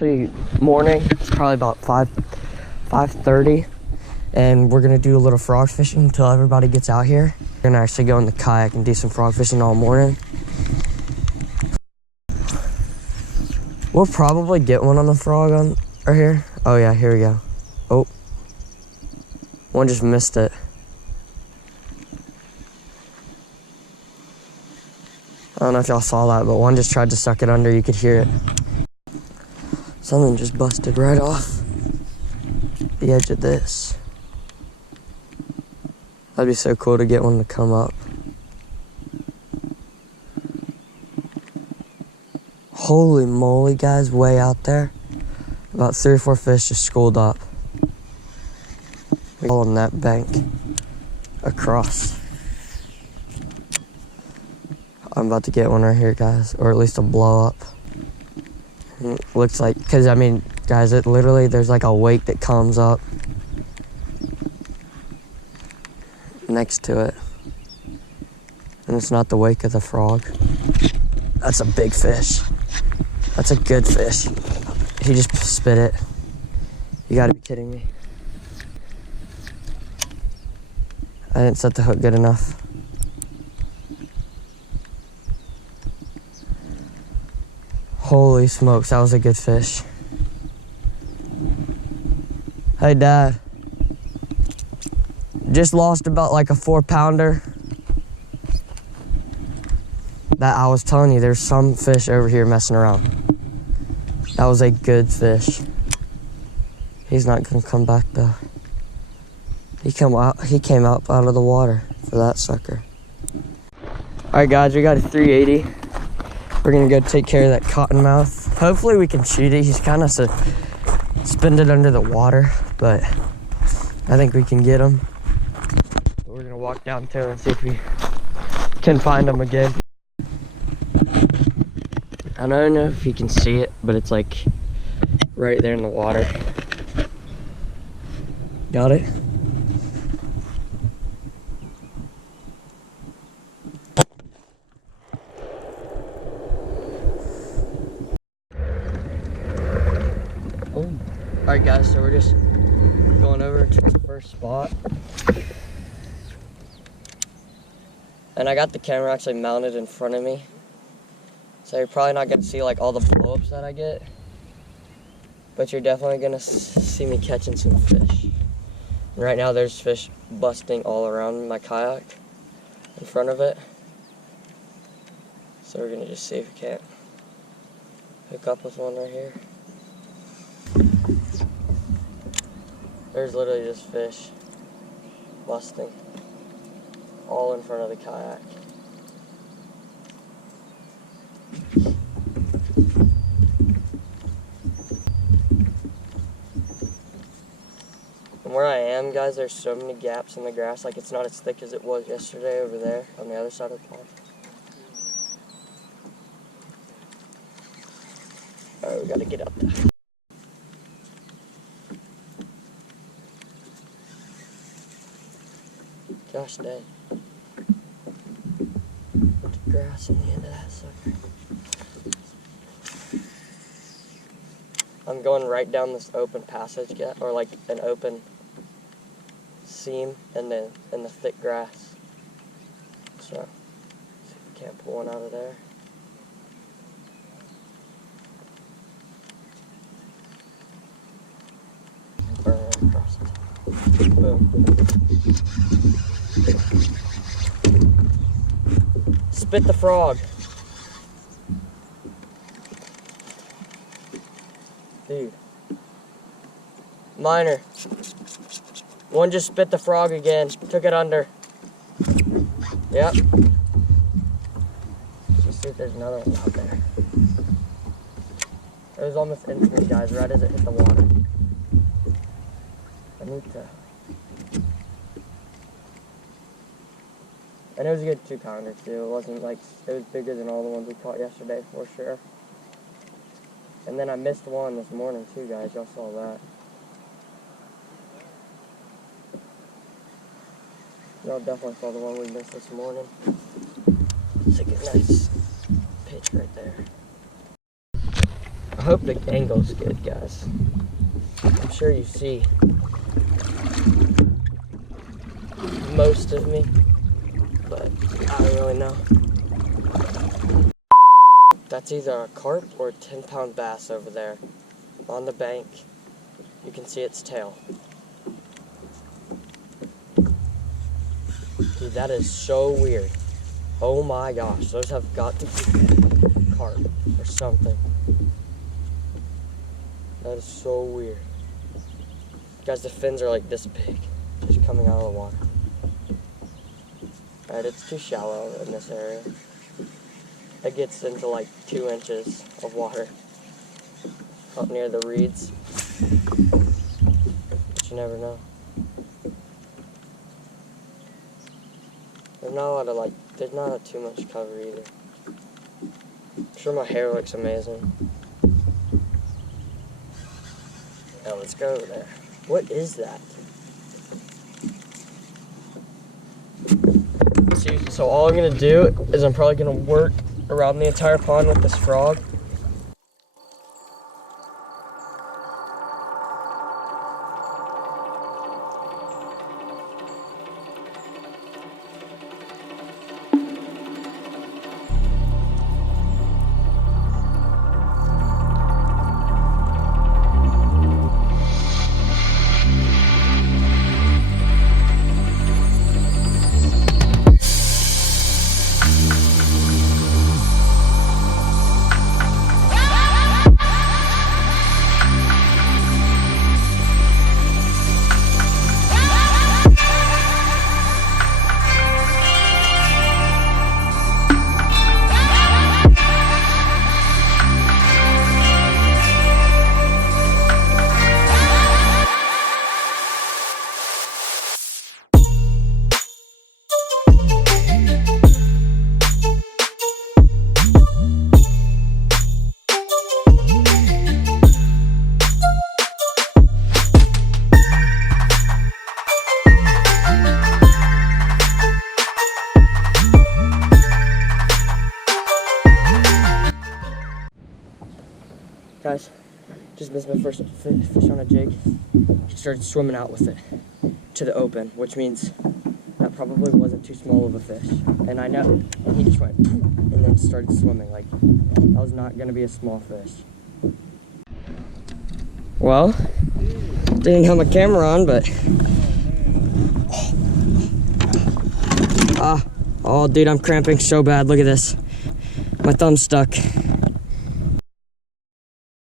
Actually, morning. It's probably about 5:30, and we're gonna do a little frog fishing until everybody gets out here. We're gonna actually go in the kayak and do some frog fishing all morning. We'll probably get one on the frog on right here. Oh yeah, here we go. Oh, one just missed it. I don't know if y'all saw that, but one just tried to suck it under. You could hear it. Something just busted right off the edge of this. That'd be so cool to get one to come up. Holy moly, guys, way out there. About 3 or 4 fish just schooled up. All on that bank across. I'm about to get one right here, guys, or at least a blow up. It looks like, because I mean, guys, it literally, there's like a wake that comes up next to it. And it's not the wake of the frog. That's a big fish. That's a good fish. He just spit it. You gotta be kidding me. I didn't set the hook good enough. Holy smokes, that was a good fish. Hey, Dad. Just lost about like a 4-pounder. That I was telling you, there's some fish over here messing around. That was a good fish. He's not gonna come back though. He came up out of the water for that sucker. All right, guys, we got a 380. We're gonna go take care of that cottonmouth. Hopefully we can shoot it. He's kind of suspended under the water, but I think we can get him. So we're gonna walk down to him and see if we can find him again. I don't know if you can see it, but it's like right there in the water. Got it? Alright guys, so we're just going over to the first spot. And I got the camera actually mounted in front of me. So you're probably not going to see like all the blow-ups that I get. But you're definitely going to see me catching some fish. And right now there's fish busting all around my kayak in front of it. So we're going to just see if we can't hook up with one right here. There's literally just fish busting all in front of the kayak. And where I am, guys, there's so many gaps in the grass. Like, it's not as thick as it was yesterday over there on the other side of the pond. Alright, we gotta get up there. Gosh dang. Put the grass on the end of that sucker. I'm going right down this open passage, or like an open seam in the thick grass. So, see if we can't pull one out of there. Burn right across it. Boom. Spit the frog. Dude. Minor. One just spit the frog again. Took it under. Yep. Let's see if there's another one out there. It was almost instant, guys, right as it hit the water. I need to... And it was a good 2-pounder too. It wasn't like, it was bigger than all the ones we caught yesterday for sure. And then I missed one this morning too, guys. Y'all saw that. Y'all definitely saw the one we missed this morning. It's like a nice pitch right there. hope the angle's good, guys. I'm sure you see most of me, but I don't really know. That's either a carp or a 10-pound bass over there on the bank. You can see its tail. Dude, that is so weird. Oh my gosh, those have got to be carp or something. That is so weird. Guys, the fins are like this big, just coming out of the water. Alright, it's too shallow in this area. It gets into like 2 inches of water up near the reeds. But you never know. There's not a lot of there's not too much cover either. I'm sure my hair looks amazing. Yeah, let's go over there. What is that? So all I'm gonna do is I'm probably gonna work around the entire pond with this frog. Guys, just missed my first fish on a jig. He started swimming out with it to the open, which means that probably wasn't too small of a fish. And I know, and he just went and then started swimming. Like, that was not gonna be a small fish. Well, didn't have my camera on, but oh dude, I'm cramping so bad. Look at this. My thumb's stuck.